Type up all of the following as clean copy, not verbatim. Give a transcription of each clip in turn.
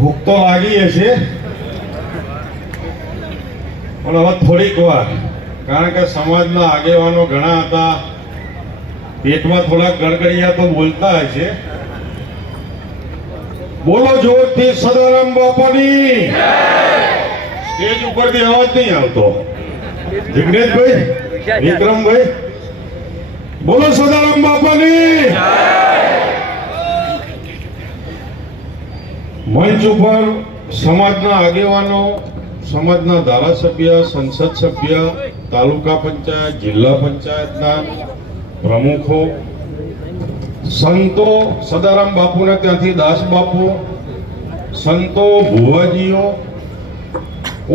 ભૂખ તો લાગી હશે પણ હવે થોડીક વાર, કારણ કે સમાજના આગેવાનો ઘણા હતા, પેટમાં થોડા ગડગડિયા તો બોલતા હશે. બોલો જોરથી સદારામ બાપાની. સ્ટેજ ઉપરથી અવાજ નહીં આવતો. જિગ્નેશભાઈ, વિક્રમભાઈ, બોલો સદારામ બાપાની. મંચ ઉપર સમાજના આગેવાનો, સમાજના ધારાસભ્ય, સંસદ સભ્ય, તાલુકા પંચાયત, જિલ્લા પંચાયતના પ્રમુખો, સંતો, સદારામ બાપુને ત્યાંથી દાસ બાપુ, સંતો, ભુવાજીઓ,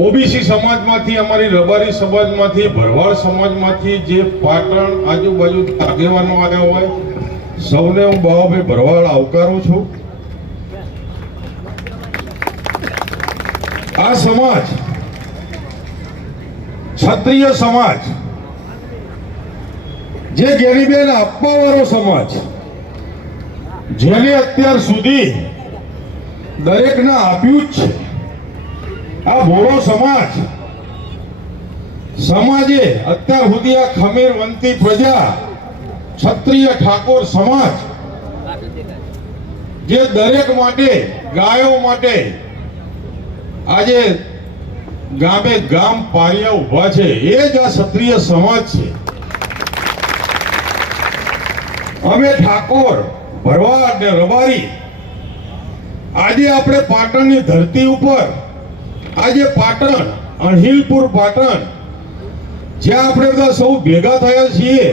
ઓબીસી સમાજમાંથી, અમારી રબારી સમાજમાંથી, ભરવાડ સમાજમાંથી જે પાટણ આજુબાજુ આગેવાનો આવ્યા હોય, સૌને હું બાવાભાઈ ભરવાડ આવકારું છું. આ સમાજ ક્ષત્રિય સમાજ, જે ગેરીબેન આપવા વાળો સમાજ, જેને અત્યાર સુધી દરેકને આપ્યું જ છે. આ ભોળો સમાજ, સમાજે અત્યાર સુધી આ ખમીરવંતી પ્રજા, ક્ષત્રિય ઠાકોર સમાજ, જે દરેક માટે, ગાયો માટે આજે ગામે ગામ પારિયા ઉભા છે, એ જ આ ક્ષત્રિય સમાજ છે. અમે ઠાકોર, ભરવાડ ને રબારી આજે આપણે પાટણની ધરતી ઉપર, આજે પાટણ, અણહિલપુર પાટણ, જ્યાં આપણે બધા સૌ ભેગા થયા છીએ,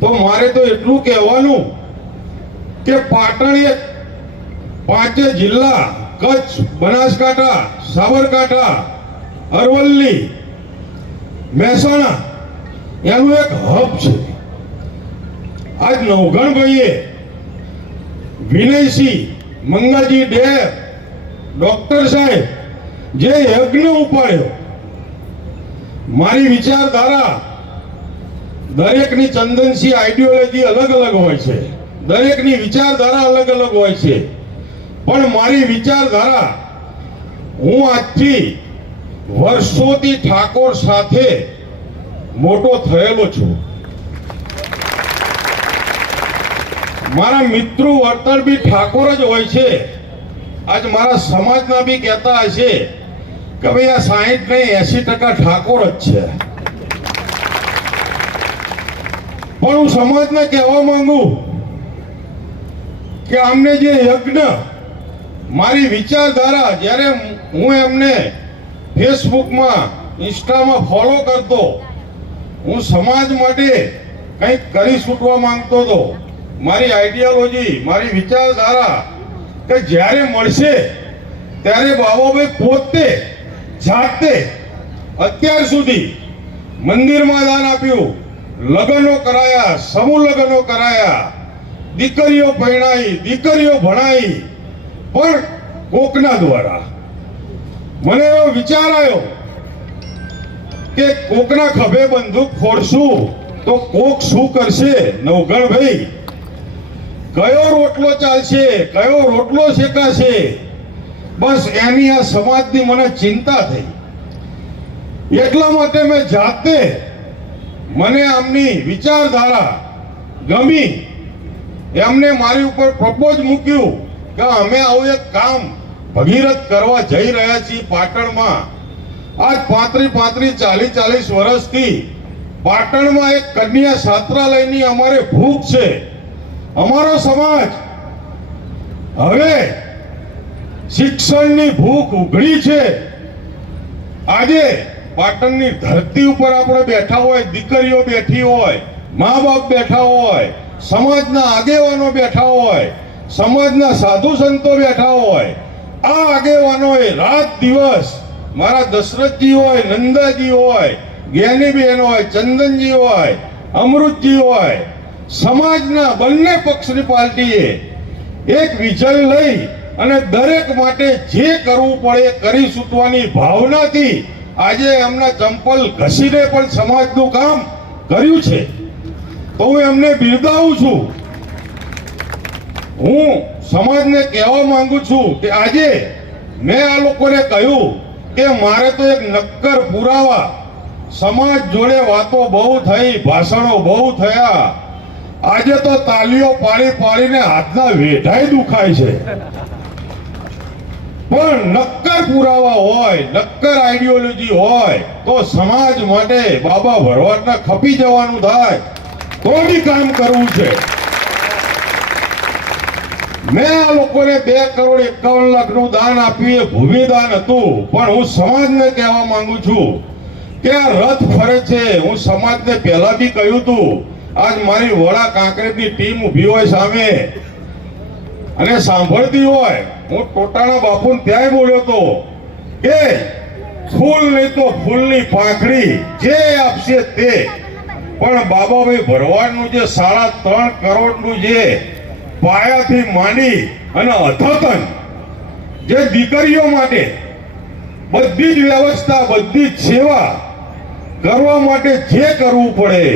તો મારે તો એટલું કહેવાનું કે પાટણ એક પાંચે જિલ્લા, કચ્છ, બનાસકાંઠા, સાબરકાંઠા, અરવલ્લી, મહેસાણા, એનું એક હબ છે. આજ નવઘણભાઈએ, વિનયસિંહ, મંગાજી ડેર, ડોક્ટર સાહેબ જે યજ્ઞ ઉપાડ્યો, મારી વિચારધારા, દરેકની ચંદનસિંહ આઈડિયોલોજી અલગ અલગ હોય છે, દરેકની વિચારધારા અલગ અલગ હોય છે, પણ મારી વિચારધારા, હું આજથી વર્ષોથી ઠાકોર સાથે મોટો થયેલો છું. મારા મિત્રો વર્તન બી ઠાકોર જ હોય છે. આજ મારા સમાજના બી કહેતા હશે કે ભાઈ આ 60 નહીં 80% ઠાકોર જ છે. પણ હું સમાજને કહેવા માંગુ કે અમને જે યજ્ઞ, મારી વિચારધારા, જ્યારે હું એમને ફેસબુકમાં, ઇન્સ્ટામાં ફોલો કરતો, હું સમાજ માટે કંઈક કરી છૂટવા માંગતો હતો. મારી આઈડિયોલોજી, મારી વિચારધારા કે જ્યારે મળશે ત્યારે બાબાભાઈ પોતે જાતે અત્યાર સુધી મંદિરમાં દાન આપ્યું, લગ્નો કરાયા, સમૂહ લગ્નો કરાયા, દીકરીઓ પરણાઈ, દીકરીઓ ભણાઈ, પણ કોકના દ્વારા. મને એવો વિચાર આવ્યો કે કોકના ખભે બંદૂક ફોડશું તો કોક શું કરશે? નવઘણભાઈ, કયો રોટલો ચાલશે, કયો રોટલો શેકાશે, બસ એની આ સમાજની મને ચિંતા થઈ. એટલા માટે મેં જાતે, મને આમની વિચારધારા ગમી, એમને મારી ઉપર પ્રપોઝ મૂક્યું કે અમે આવું એક કામ ભગીરથ કરવા જઈ રહ્યા છીએ પાટણમાં. આજ 35-40 વર્ષથી પાટણમાં એક કન્યા છાત્રાલયની અમારે ભૂખ છે. અમારો સમાજ હવે શિક્ષણની ભૂખ ઉઘડી છે. આજે પાટણની ધરતી ઉપર આપણે બેઠા હોય, દીકરીઓ બેઠી હોય, મા બાપ બેઠા હોય, સમાજના આગેવાનો બેઠા હોય, સમાજના સાધુ સંતો બેઠા હોય. આ આગેવાનોએ રાત દિવસ, મારા દશરથજી હોય, નંદાજી હોય, જ્ઞાનીબેન હોય, ચંદનજી હોય, અમૃતજી હોય, સમાજના બંને પક્ષની પાર્ટીએ એક વિઝન લઈ અને દરેક માટે જે કરવું પડે કરી છૂટવાની ભાવનાથી આજે એમના ચંપલ ઘસીને પણ સમાજનું કામ કર્યું છે. તો હું એમને બિરદાવું છું. હું સમાજને કહેવા માંગુ છું કે આજે મેં આ લોકોને કહ્યું કે મારે તો એક નક્કર પુરાવા, સમાજ જોડે વાતો બહુ થઈ, ભાષણો બહુ થયા, આજે તો તાલીઓ પાડી પાડીને હાથના વેઢાઈ દુખાય છે, પણ નક્કર પુરાવા હોય, નક્કર આઈડિયોલોજી હોય તો સમાજ માટે બાબા ભરવાડના ખપી જવાનું થાય તો બી કામ કરવું છે. મેં આ લોકોને 2,51,00,000 નું દાન આપ્યું, એ ભૂમિદાન હતું, પણ હું સમાજને કહેવા માંગુ છું કે આ રથ ફરે છે. હું સમાજને પહેલા બી કહ્યું હતું, આજ મારી વડા કાંકરેજની ટીમ ઊભી હોય સામે અને સાંભળતી હોય, હું ટોટાણા બાપુને ત્યાંય બોલ્યો હતો કે ફૂલ નહીં તો ફૂલની પાંખડી જે આપશે તે, પણ બાબાભાઈ ભરવાડનું જે 3.5 કરોડનું જે પાયાથી માંડી અને અધતન જે દીકરીઓ માટે બધી જ વ્યવસ્થા, બધી જ સેવા કરવા માટે જે કરવું પડે,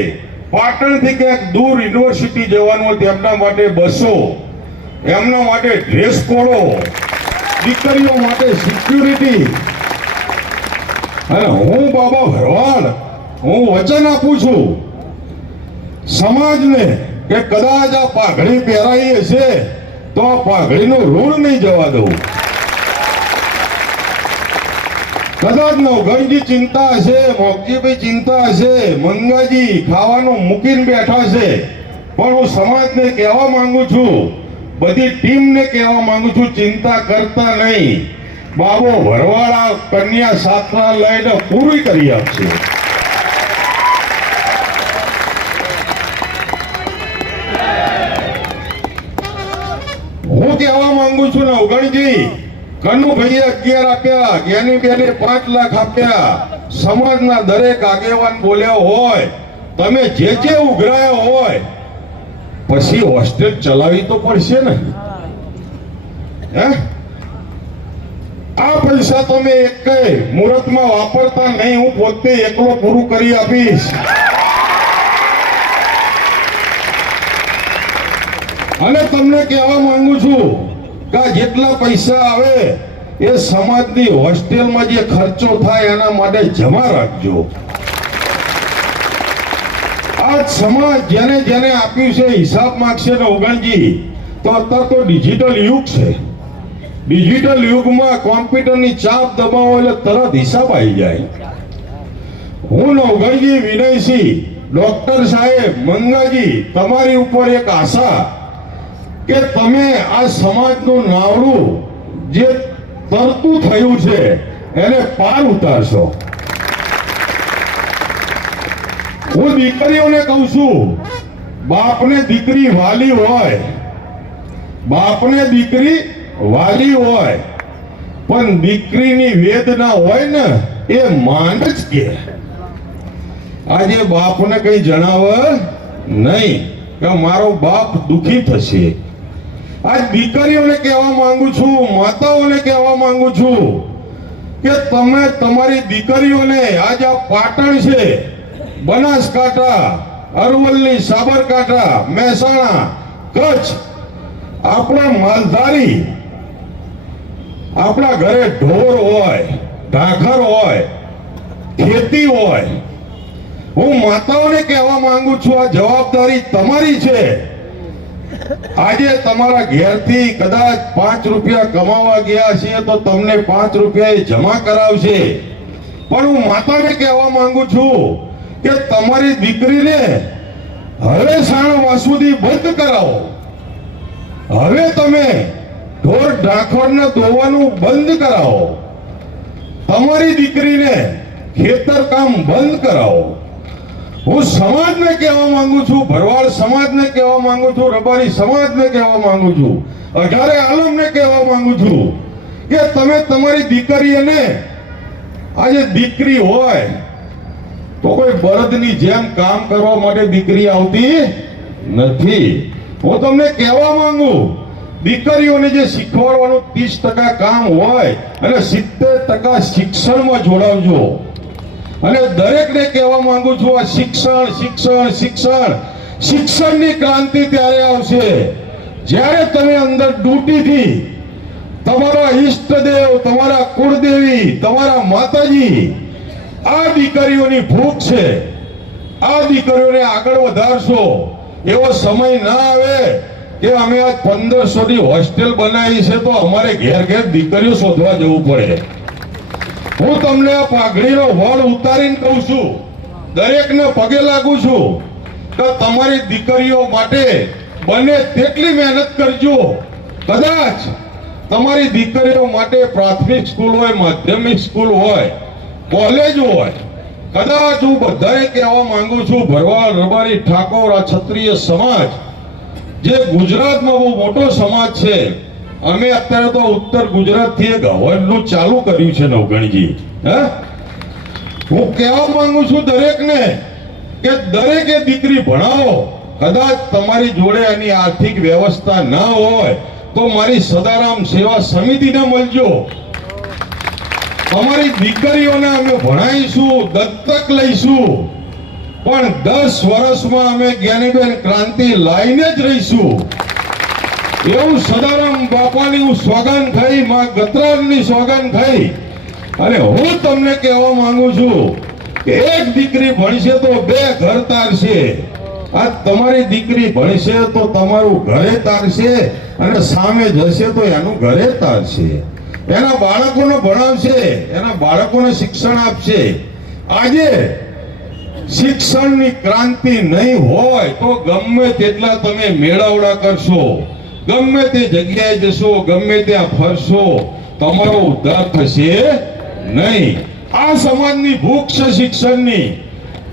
પાટણથી ક્યાંક દૂર યુનિવર્સિટી જવાનું હોય તેમના માટે બસો, એમના માટે ડ્રેસ કોડો, દીકરીઓ માટે સિક્યુરિટી, અને હું બાબા ભરવાડ હું વચન આપું છું સમાજને કે કદાચ આ પાઘડી પહેરાઈ હશે તો આ પાઘડીનું ઋણ નહીં જવા દઉં. કદાચ નવઘણજી ચિંતા હશે, મોગજીભાઈ ચિંતા હશે, મંગાજી ખાવાનું મૂકીને બેઠા છે, પણ હું સમાજને કહેવા માંગુ છું, બધી ટીમને કહેવા માંગુ છું, ચિંતા કરતા નહીં, બાબો ભરવાડ કન્યા સાતરા લઈને પૂરી કરી આપશે. હું કહેવા માંગુ છું ને ઉગણજી, કનુભાઈએ 11 આપ્યા, જ્ઞાનીબેને 5 લાખ આપ્યા, સમાજના દરેક આગેવાન બોલ્યા હોય, તમે જે ઉઘરાયા હોય, પછી હોસ્ટેલ ચલાવી તો પડશે ને. હે, આ પૈસા તમે એકેય મુહૂર્તમાં વાપરતા નહીં, હું પોતે એકલો પૂરું કરી આપીશ. અને તમને કહેવા માંગુ છું કે જેટલા પૈસા આવે એ સમાજની હોસ્ટેલમાં જે ખર્ચો થાય એના માટે જમા રાખજો. આ સમાજ જેને જેને આપ્યું છે હિસાબ માંગશે ને ઉગણજી, તો અત્યારે તો ડિજિટલ યુગ છે. ડિજિટલ યુગમાં કોમ્પ્યુટરની ચાપ દબાવો એટલે તરત હિસાબ આવી જાય. હું નવઘણજી વિનયસિંહ, ડોક્ટર સાહેબ, મંગાજી, તમારી ઉપર એક આશા કે તમે આ સમાજનું નાવડું જે તરતું થયું છે એને પાર ઉતારશો. હું દીકરીઓને કહું છું, બાપને દીકરી વાલી હોય, બાપને દીકરી વાલી હોય, પણ દીકરીની વેદના હોય ને એ માંડ જ કે. આજે બાપને કઈ જણાવે નહીં કે મારો બાપ દુખી થશે. આજ દીકરીઓને કહેવા માંગુ છું, માતાઓને કહેવા માંગુ છું કે તમે તમારી દીકરીઓને આજ આ પાટણ છે, બનાસકાંઠા, અરવલ્લી, સાબરકાંઠા, મહેસાણા, કચ્છ, આપણા માલધારી, આપણા ઘરે ઢોર હોય, ઢાંખર હોય, ખેતી હોય, હું માતાઓને કહેવા માંગુ છું, આ જવાબદારી તમારી છે. આજે તમારા ઘેરથી કદાચ 5 રૂપિયા કમાવા ગયા છે તો તમને 5 રૂપિયા એ જમા કરાવશે, પણ હું માતાને કહેવા માંગુ છું કે તમારી દીકરીને હવે સાણ વાસુદી બંધ કરાવો. હવે તમે ઢોર ઢાંખરને દોવાનું બંધ કરાવો. તમારી દીકરીને ખેતર કામ બંધ કરાવો. હું સમાજને કહેવા માંગુ છું, ભરવાડ સમાજને કહેવા માંગુ છું, રબારી સમાજને કહેવા માંગુ છું, 18 આલમને કહેવા માંગુ છું કે તમે તમારી દીકરીઓને, આજે દીકરી હોય તો કોઈ બળદની જેમ કામ કરવા માટે દીકરી આવતી નથી. હું તમને કહેવા માંગુ, દીકરીઓને જે શીખવાડવાનું 30% કામ હોય અને 70% શિક્ષણમાં જોડાવજો. અને દરેકને કહેવા માંગુ છું, આ શિક્ષણ શિક્ષણ શિક્ષણ શિક્ષણની ક્રાંતિ ત્યારે આવશે જ્યારે તમે અંદર ડ્યુટીથી તમારા ઈષ્ટદેવ, તમારા કુળદેવી, તમારા માતાજી, આ દીકરીઓની ભૂખ છે, આ દીકરીઓને આગળ વધારશો. એવો સમય ના આવે કે અમે આજ 1500 ની હોસ્ટેલ બનાવી છે તો અમારે ઘેર ઘેર દીકરીઓ શોધવા જવું પડે. હું તમને આ પાઘડીનો વળ ઉતારીને કહું છું, દરેકને પગે લાગુ છું કે તમારી દીકરીઓ માટે બને તેટલી મહેનત કરજો. કદાચ તમારી દીકરીઓ માટે પ્રાથમિક સ્કૂલ હોય, માધ્યમિક સ્કૂલ હોય, કોલેજ હોય, કદાચ હું બધાએ કહેવા માંગુ છું, ભરવાડ, રબારી, ઠાકોર, આ ક્ષત્રિય સમાજ જે ગુજરાતમાં બહુ મોટો સમાજ છે. અમે અત્યારે તો ઉત્તર ગુજરાતથી એક હવનનું ચાલુ કર્યું છે નવગણજી. હું કહેવા માંગુ છું દરેકને કે દરેકે દીકરી ભણાવો. કદાચ તમારી જોડે એની આર્થિક વ્યવસ્થા ના હોય તો મારી સદારામ સેવા સમિતિને મળજો. અમારી દીકરીઓને અમે ભણાવીશું, દત્તક લઈશું, પણ 10 વર્ષમાં અમે જ્ઞાનીબેન ક્રાંતિ લાઈને જ રહીશું. એવું સદારામ બાપાની હું સોગંદ ખાઈ, માં ગતરાજની સોગંદ ખાઈ અને હું તમને કહેવા માંગુ છું કે એક દીકરી ભણશે તો 2 ઘર તારશે. આ તમારી દીકરી ભણશે તો તમારું ઘરે તારશે અને સામે જશે તો એનું ઘરે તારશે. એના બાળકોને ભણાવશે, એના બાળકોને શિક્ષણ આપશે. આજે શિક્ષણની ક્રાંતિ નહીં હોય તો ગમે તેટલા તમે મેળાવડા કરશો, ગમે તે જગ્યાએ જશો, ગમે ત્યાં ફરશો, તમારો ઉદ્ધાર થશે નહીં. આ સમાજની ભૂખ છે શિક્ષણની.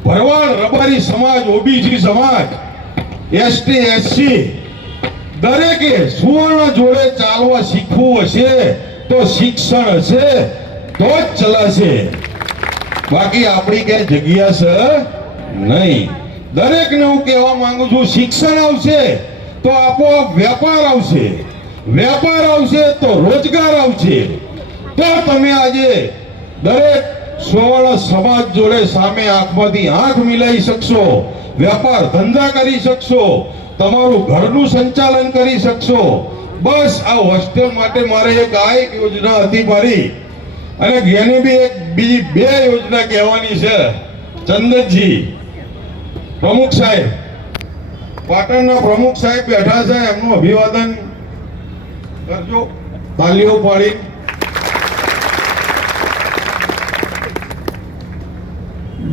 ભરવાડ, રબારી સમાજ, ઓબીસી સમાજ, એસટી, એસસી દરેકે સુવર્ણ જોડે ચાલવા શીખવું હશે તો શિક્ષણ હશે તો જ ચલાશે. બાકી આપણી ક્યાંય જગ્યા છે નહીં. દરેકને હું કહેવા માંગુ છું, શિક્ષણ આવશે તો આપોઆપ વેપાર આવશે, વેપાર આવશે તો રોજગાર આવશે. તો તમે આજે દરેક સુવર્ણ સમાજ જોડે સામે આંખમાંથી આંખ મિલાવી શકશો, વેપાર ધંધા કરી શકશો, તમારું ઘરનું સંચાલન કરી શકશો. બસ આ હોસ્ટેલ માટે મારે એક યોજના હતી મારી, અને જેની બી એક બીજી 2 યોજના કહેવાની છે. ચંદનજી પ્રમુખ સાહેબ, પાટણના પ્રમુખ સાહેબ બેઠા છે, એમનું અભિવાદન કરજો તાલીઓ પાડી.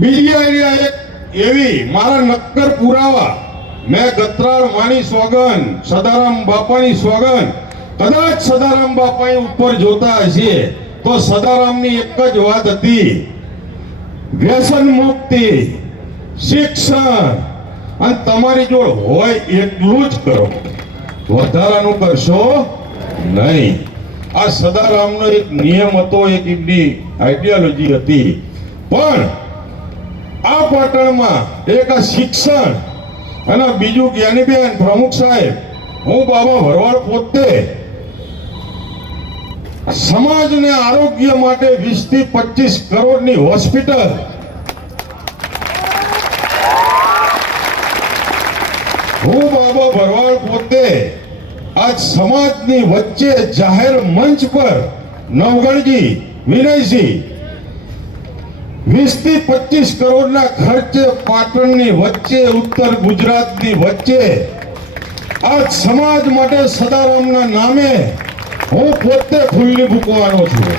બીજી આઈડિયા એક એવી, મારા નક્કર પુરાવા, મેં ગતરાળ માની સોગન, સદારામ બાપાની સોગન, કદાચ સદારામ બાપા ઉપર જોતા હશે તો સદારામની એક જ વાત હતી, વ્યસન મુક્તિ, શિક્ષણ. અને તમારી જોડ હોય એટલું જ કરો, વધારાનું કરશો નહીં. આ સદારામનો એક નિયમ હતો, એક એમની આઈડિયોલોજી હતી. પણ આ પાટણમાં એક આ શિક્ષણ અને બીજું જ્ઞાનીબેન પ્રમુખ સાહેબ, હું બાબા ભરવાડ પોતે સમાજને આરોગ્ય માટે 20 થી 25 કરોડની હોસ્પિટલ, હું બાબા ભરવાડ પોતે આજ સમાજની વચ્ચે જાહેર મંચ પર નવગણજી, વિનયસિંહ 20 થી 25 કરોડના ખર્ચે પાટણની વચ્ચે, ઉત્તર ગુજરાતની વચ્ચે આ સમાજ માટે સદારામના નામે હું પોતે ખુલ્લી મૂકવાનો છું.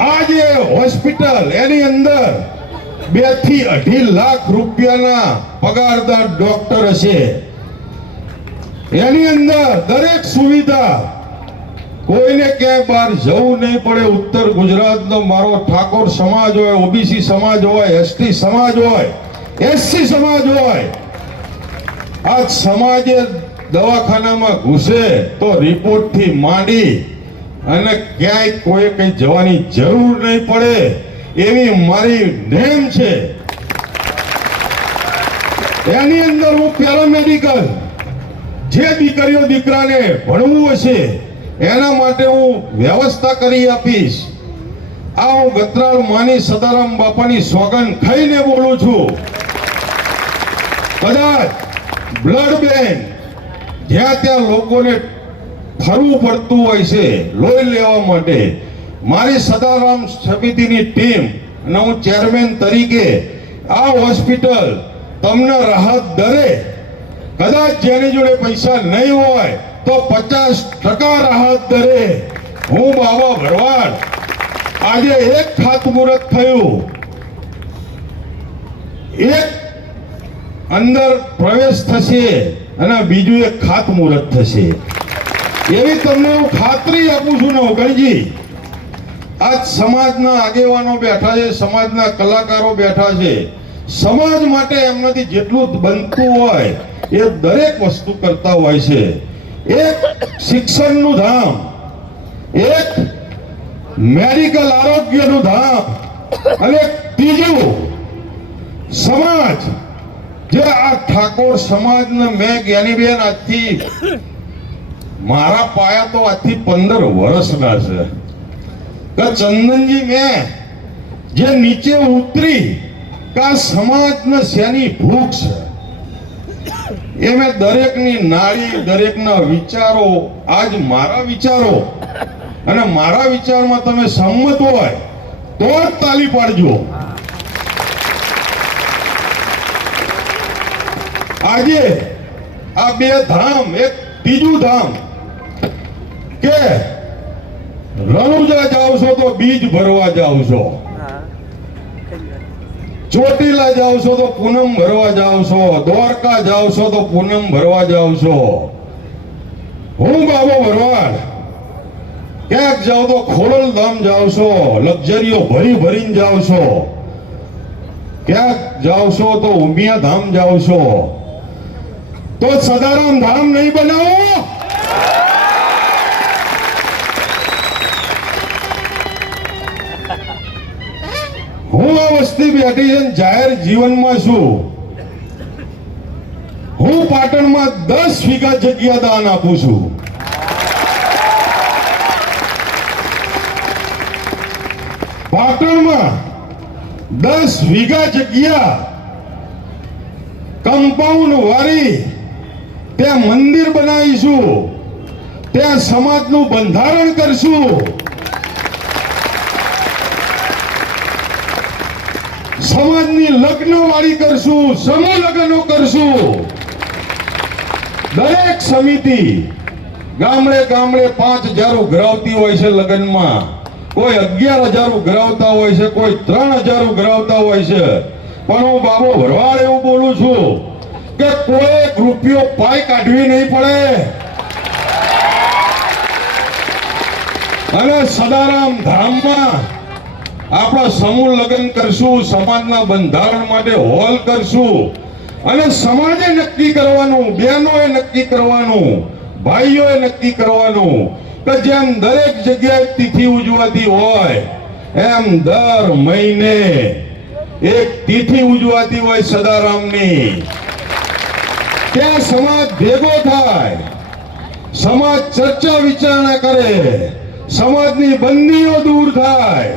આજે હોસ્પિટલ, એની અંદર 2 થી 2.5 લાખ રૂપિયાના પગારદાર ડોક્ટર હશે. એની અંદર દરેક સુવિધા, કોઈને ક્યાંય બહાર જવું નહીં પડે. ઉત્તર ગુજરાતનો મારો ઠાકોર સમાજ હોય, ઓબીસી સમાજ હોય, એસટી સમાજ હોય, એસસી સમાજ હોય, આ સમાજે દવાખાનામાં ઘૂસે તો રિપોર્ટથી માંડી અને ક્યાંય કોઈ કઈ જવાની જરૂર નહીં પડે એવી મારી નેમ છે. એની અંદર હું પેરામેડિકલ, જે દીકરીઓ દીકરાને ભણવું હશે એના માટે હું વ્યવસ્થા કરી આપીશ. આ હું ગતરાળ માની સદારામ બાપાની સોગંદ ખાઈને બોલું છું. કદાચ બ્લડ બેંક જ્યાં ત્યાં લોકોને ફરવું પડતું હોય છે લોહી લેવા માટે, મારી સદારામ સમિતિની ટીમ અને હું ચેરમેન તરીકે આ હોસ્પિટલ તમને રાહત દરે, કદાચ જેની જોડે પૈસા નહીં હોય તો 50% રાહત દરે હું બાબા ભરવાડ આજે એક ખાતમુહૂર્ત થયું, એક અંદર પ્રવેશ થશે અને બીજું એક ખાતમુહૂર્ત થશે. એવી તમને હું ખાતરી આપું છું ને ગણજી. આજ સમાજના આગેવાનો બેઠા છે, સમાજના કલાકારો બેઠા છે, સમાજ માટે એમનાથી જેટલું બનતું હોય એ દરેક વસ્તુ કરતા હોય છે. એક શિક્ષણનું ધામ, એક મેડિકલ આરોગ્યનું ધામ અને ત્રીજું સમાજ. જે આ ઠાકોર સમાજને મેં જ્ઞાનીબેન આજથી મારા પાયા તો આજથી 15 વર્ષના છે કે ચંદનજી મેં જે નીચે ઉતરી કે આ સમાજને શેની ભૂખ છે એ મેં દરેકની નાળી, દરેકના વિચારો, આજ મારા વિચારો અને મારા વિચારમાં તમે સંમત હોય તો જ તાલી પાડજો. આજે આ બે ધામ, એક ત્રીજું ધામ કે રણુજા જાવ છો તો બીજ ભરવા જાવ છો, ચોટીલા જાવ છો તો પૂનમ ભરવા જાવ છો, દ્વારકા જાવ છો તો પૂનમ ભરવા જાવ છો. હું બાબો ભરવાડ ક્યાંક જાવ તો ખોડલધામ જાવ છો, લક્ઝરીઓ ભરી ભરીને જાવ છો, ક્યાંક જાવ છો તો ઉમિયા ધામ જાવ છો, તો સદારામ ધામ નહીં બનાવો? હું આ વસ્તી બેઠી છે જાહેર જીવનમાં છું. હું પાટણમાં 10 વીઘા જગ્યા દાન આપું છું. પાટણમાં 10 વીઘા જગ્યા કમ્પાઉન્ડ વાળી ત્યાં મંદિર બનાવીશું, ત્યાં સમાજનું બંધારણ કરશું, સમાજની લગ્ન વાળી કરશું, સમૂહ લગ્નો કરશું. દરેક સમિતિ ગામડે ગામડે 5000 ઉઘરાવતી હોય છે લગ્નમાં, કોઈ 11000 ઉઘરાવતા હોય છે, કોઈ 3000 ઉઘરાવતા હોય છે. પણ હું બાબો ભરવાડ એવું બોલું છું કે કોઈ રૂપિયો પાય કાઢવી નહીં પડે અને સદારામ ધામમાં આપણા સમૂહ લગ્ન કરશું, સમાજના બંધારણ માટે હોલ કરશું અને સમાજે નક્કી કરવાનું, બહેનોએ નક્કી કરવાનું, ભાઈઓએ નક્કી કરવાનું કે જેમ દરેક જગ્યાએ તિથિ ઉજવાતી હોય એમ દર મહિને એક તિથિ ઉજવાતી હોય સદારામની. ત્યાં સમાજ ભેગો થાય, સમાજ ચર્ચા વિચારણા કરે, સમાજની બંદીઓ દૂર થાય,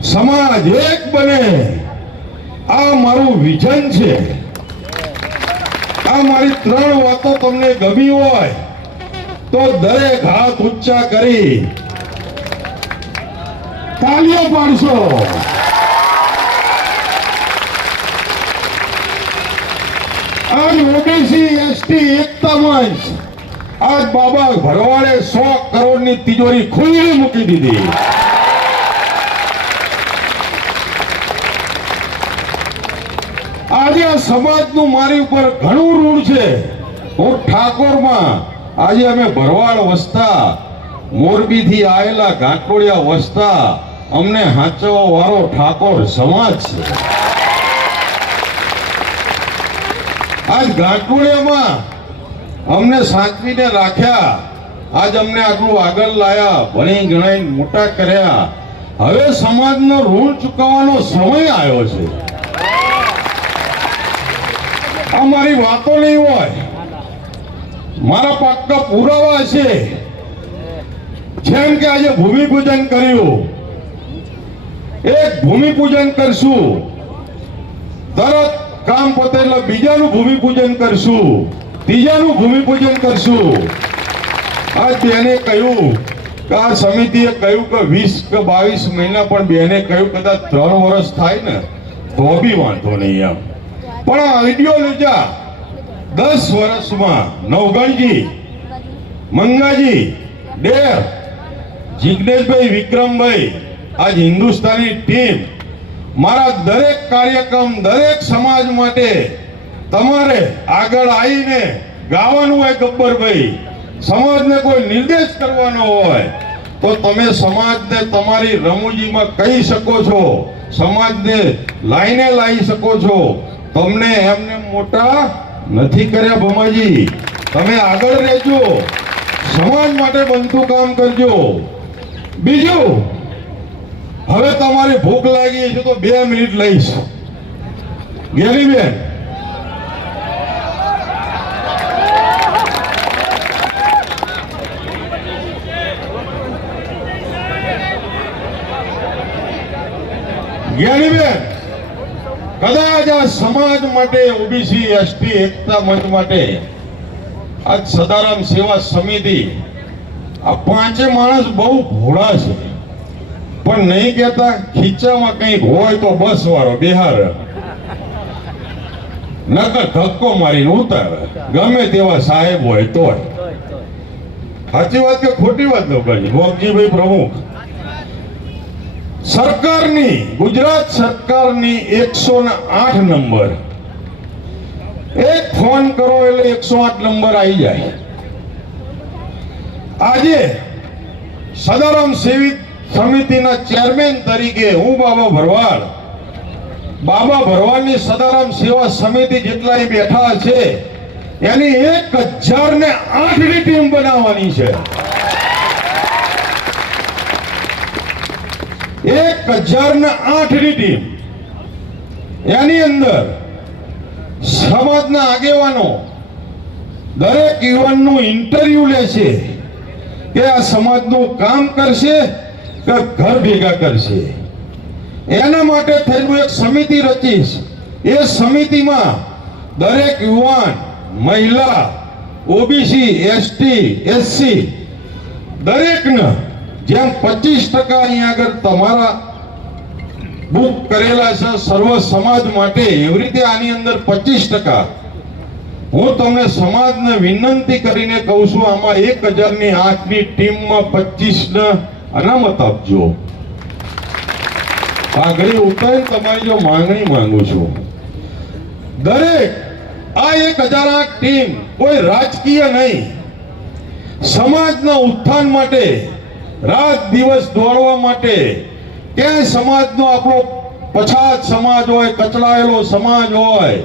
સમાજ એક બને. આ મારું વિઝન છે. આ મારી 3 વાતો તમને ગમી હોય તો દરેક હાથ ઊંચા કરી તાળીઓ પાડશો. આજ ઓબીસી એસટી એકતા મંચ, આજ બાબા ભરવાડે 100 કરોડની તિજોરી ખુલ્લી મૂકી દીધી. આજે આ સમાજનું મારી ઉપર ઘણું ઋણ છે. હું ઠાકોરમાં આજે અમે ભરવાડ વસતા, મોરબીથી આવેલા ઘાટોડિયા વસતા, અમને હાચવવા વાળો ઠાકોર સમાજ છે. આજ ઘાટોડિયામાં અમને સાચવીને રાખ્યા, આજ અમને આટલું આગળ લાયા, ભણી ગણાઈને મોટા કર્યા. હવે સમાજનો ઋણ ચૂકવવાનો સમય આવ્યો છે. આ મારી વાતો નહીં હોય, મારા પાક્કા પુરાવા છે. જેમ કે આજે ભૂમિપૂજન કર્યું, એક ભૂમિપૂજન કરશું, તરત કામ પતે એટલે બીજાનું ભૂમિપૂજન કરશું, ત્રીજાનું ભૂમિપૂજન કરશું. આ બેને કહ્યું કે આ સમિતિએ કહ્યું કે 20 કે 22 મહિના, પણ બેને કહ્યું કદાચ 3 વર્ષ થાય ને તો બી વાંધો નહીં એમ. પણ આ આઈડિયોલોજી 10 વર્ષમાં નવગણજી, મંગાજી, ડેર, જિગ્નેશભાઈ, વિક્રમભાઈ, આજ હિન્દુસ્તાની ટીમ, મારા દરેક કાર્યક્રમ, દરેક સમાજ માટે તમારે આગળ આવીને ગાવાનું હોય. ગબ્બરભાઈ, સમાજને કોઈ નિર્દેશ કરવાનો હોય તો તમે સમાજને તમારી રમૂજીમાં કહી શકો છો, સમાજને લાઈને લાવી શકો છો. તમને એમને મોટા નથી કર્યા ભમાજી, તમે આગળ રહેજો, સમાજ માટે બનતું કામ કરજો. બીજું, હવે તમારી ભૂખ લાગી છે તો 2 મિનિટ લઈશ. ગેલીબેન, જ્ઞાનીબેન, કદાચ આ સમાજ માટે, ઓબીસી એસટી એકતા મંચ માટે આજ સદારામ સેવા સમિતિ, આ 5 માણસ બહુ ભોળા છે, પણ નહીં કહેતા ખીચામાં કંઈક હોય તો બસ વાળો બિહાર નકર ધક્કો મારીને ઉતારે, ગમે તેવા સાહેબ હોય તોય. સાચી વાત કે ખોટી વાત? લોકોની ગોપજીભાઈ પ્રમુખ, સરકારની, ગુજરાત સરકારની 108 નંબર, એક ફોન કરો એટલે 108 નંબર આવી જાય. આજે સદારામ સેવિત સમિતિના ચેરમેન તરીકે હું બાબા ભરવાડની સદારામ સેવા સમિતિ જેટલા બેઠા છે એની 1008 ની ટીમ બનાવવાની છે. 1008 ની ટીમ, એની અંદર સમાજના આગેવાનો દરેક યુવાનનું ઇન્ટરવ્યુ લેશે કે આ સમાજનું કામ કરશે કે ઘર ભેગા કરશે. એના માટે થઈને એક સમિતિ રચીશ. એ સમિતિમાં દરેક યુવાન, મહિલા, ઓબીસી, એસટી, એસસી દરેકને જેમ 25% અહીંયા આગળ તમારા બુક કરેલા છે સર્વ સમાજ માટે, એવી રીતે આની અંદર 25%. હું તમને સમાજને વિનંતી કરીને કહું છું, આમાં 1008 ની ટીમમાં 25 ને અનામત આપજો. આગળ ઉતારી તમારી જો માંગણી માંગુ છું. દરેક આ 1008 ટીમ કોઈ રાજકીય નહીં, સમાજના ઉત્થાન માટે, રાત દિવસ દોડવા માટે, ક્યાંય સમાજનો આપણો પછાત સમાજ હોય, કચડાયેલો સમાજ હોય,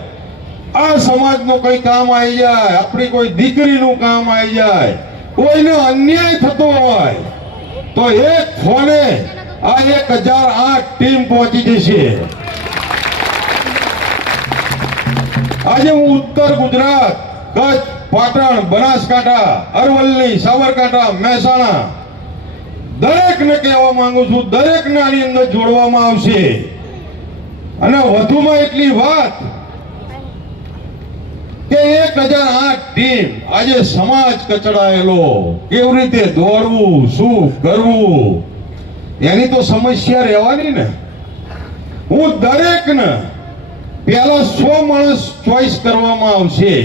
આ સમાજનું કોઈ કામ આવી જાય, આપણી કોઈ દીકરીનું કામ આવી જાય, કોઈને અન્યાય થતો હોય તો એક ફોને આ 1008 ટીમ પહોંચી જશે. આજે હું ઉત્તર ગુજરાત, કચ્છ, પાટણ, બનાસકાંઠા, અરવલ્લી, સાબરકાંઠા, મહેસાણા દરેકને કહેવા માંગુ છું, દરેકને આની અંદર જોડવામાં આવશે. અને વધુમાં એટલી વાત કે 1008 ટીમ, આજે સમાજ કચડાયેલો, કેવી રીતે દોડવું, શું કરવું, એની તો સમસ્યા રહેવાની ને. હું દરેકને પહેલા 100 માણસ ચોઈસ કરવામાં આવશે.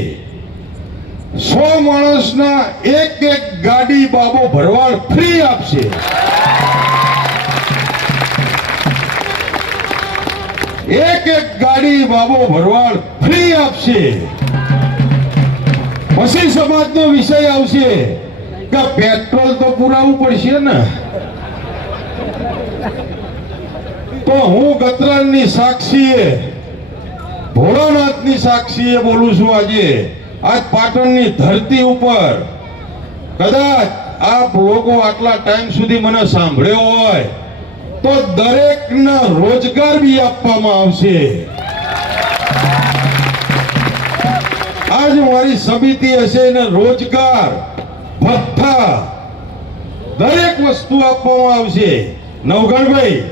100 માણસના એક ગાડી બાબો ભરવાડ ફ્રી આપશે. એક ગાડી બાબો ભરવાડ ફ્રી આપશે. પછી સમાજનો વિષય આવશે કે પેટ્રોલ તો પુરાવવું પડશે ને. તો હું ગતરાજની સાક્ષીએ, ભોળાનાથની સાક્ષીએ બોલું છું. આજે આજ પાટણની ધરતી ઉપર કદાચ આપ લોકો આટલા ટાઈમ સુધી મને સાંભળ્યો હોય તો દરેકને રોજગાર બી આપવામાં આવશે. આજ મારી સમિતિ હશે ને રોજગાર, ભથ્થા, દરેક વસ્તુ આપવામાં આવશે. નવગણભાઈ,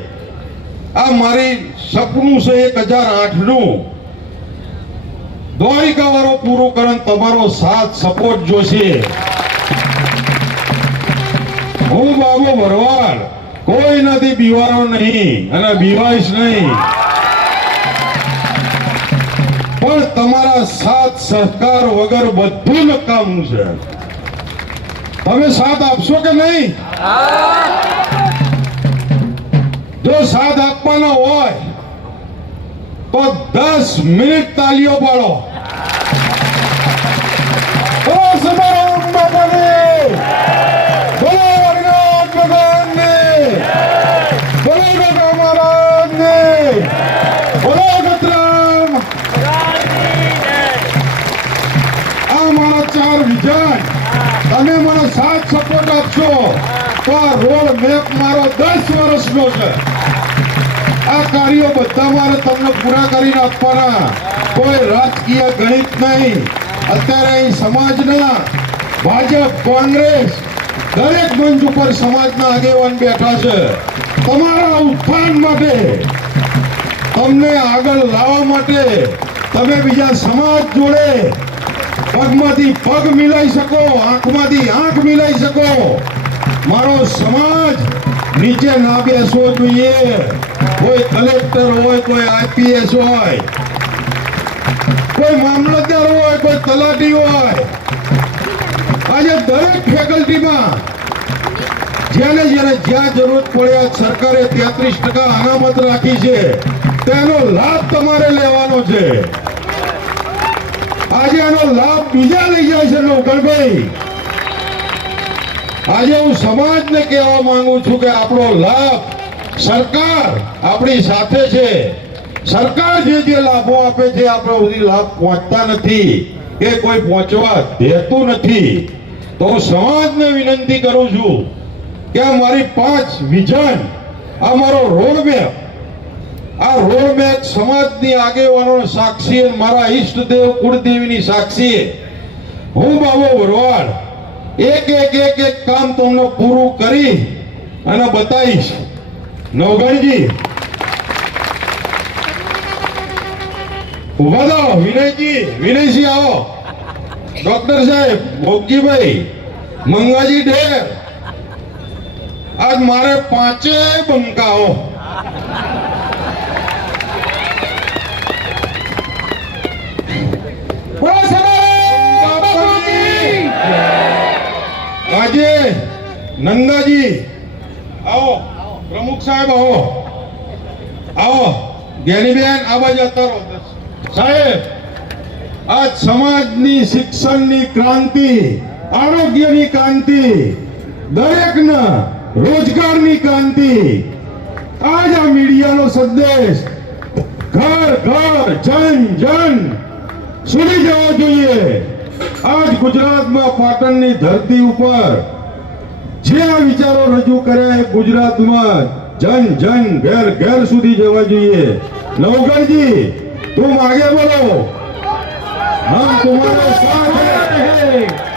આ મારી સપનું છે 1008 નું દ્વારિકા વાળો પૂરું ਕਰਨ તમારો સાથ સપોર્ટ જોશે. હું બાબુ ભરવાડ કોઈ નથી બીવાનો નહીં અને બીવાઈશ નહીં, પણ તમારા સાથ સહકાર વગર બધું નકામું છે. તમે સાથ આપશો કે નહીં? જો સાથ આપવાના હોય તો 10 મિનિટ તાલીઓ પાડો. બોલો સદારામ બાપાની, બોલો હરિનાથ ભગવાનની, બોલો ગોગા મહારાજની, બોલો ગતરામ. આ મારા 4 વિઝન, તમે મને સાથ સપોર્ટ આપશો તો આ રોડ મેપ મારો 10 વર્ષનો છે. આ કાર્યો બધા મારે તમને પૂરા કરીને આપવાના. કોઈ રાજકીય ગણિત નહીં. અત્યારે અહીં સમાજના ભાજપ, કોંગ્રેસ દરેક મંચ ઉપર સમાજના આગેવાન બેઠા છે. તમારા ઉત્થાન માટે, તમને આગળ લાવવા માટે, તમે બીજા સમાજ જોડે પગમાંથી પગ મિલાઈ શકો, આંખમાંથી આંખ મિલાઈ શકો. મારો સમાજ નીચે ના બેસવો જોઈએ. કોઈ કલેક્ટર હોય, કોઈ આઈપીએસ હોય, કોઈ મામલતદાર હોય, કોઈ તલાટી હોય, આજે દરેક ફેકલ્ટીમાં જેને જ્યાં જરૂરત પડે સરકારે 33% અનામત રાખી છે, તેનો લાભ તમારે લેવાનો છે. આજે આનો લાભ બીજા લઈ જાય છે નવકણભાઈ. આજે હું સમાજને કહેવા માંગુ છું કે આપણો લાભ સરકાર આપણી સાથે છે. સરકાર જે લાભો આપે છે આપણે સુધી લાભ પહોંચતા નથી કે કોઈ પહોંચવા દેતું નથી. તો હું સમાજને વિનંતી કરું છું કે આ મારી 5 વિઝન, આ મારો રોડમેપ, આ રોડમેપ સમાજની આગેવાનો સાક્ષી, મારા ઈષ્ટદેવ કુળદેવીની સાક્ષી હું બાબુ ભરવાડ એક કામ તમને પૂરું કરી અને બતાવીશ. નવગણજી ઉભા થાઓ. વિનયજી આવો. ડોક્ટર સાહેબ, ભોગજીભાઈ, મંગાજી ઢેર, આજ મારે 5 બંકાઓ. આજે નંદાજી આવો, પ્રમુખ સાહેબ આવો, આવો, જ્ઞાનીબેન આ બાજુ અતારો. સાહેબ, આ સમાજની શિક્ષણની ક્રાંતિ, આરોગ્યની ક્રાંતિ, દરેકના રોજગારની ક્રાંતિ, આજ આ મીડિયાનો સંદેશ ઘર ઘર, જન જન સુધી જવો જોઈએ. આજ ગુજરાતમાં પાટણની ધરતી ઉપર જે આ વિચારો રજૂ કર્યા એ ગુજરાતમાં જન જન, ઘર ઘર સુધી જવા જોઈએ. નવગણજી, तुम आगे बढ़ो, हम तुम्हारे साथ हैं.